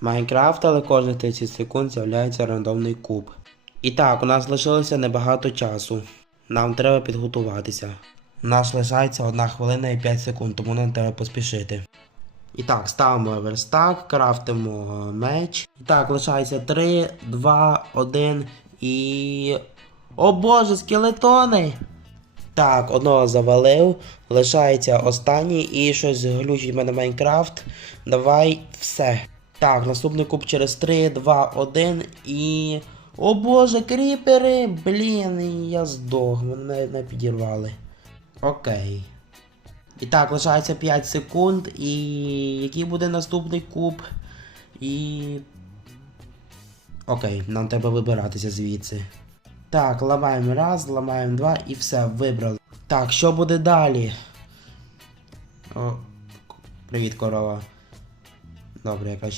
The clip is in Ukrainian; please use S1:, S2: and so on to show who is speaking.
S1: Майнкрафт, але кожних 30 секунд з'являється рандомний куб. І так, у нас лишилося небагато часу. Нам треба підготуватися. У нас лишається 1 хвилина і 5 секунд, тому нам треба поспішити. І так, ставимо верстак, крафтимо меч. І так, лишається 3, 2, 1 і. О боже, скелетони! Так, одного завалив, лишається останній і щось глючить мене Майнкрафт. Давай все. Так, наступний куб через 3, 2, 1 і. О боже, кріпери! Блін, я здох, мене не підірвали. Окей. І так, лишається 5 секунд. І який буде наступний куб? І. Окей, нам треба вибиратися звідси. Так, ламаємо раз, ламаємо два і все, вибрали. Так, що буде далі? О, привіт, корова. Добре, яка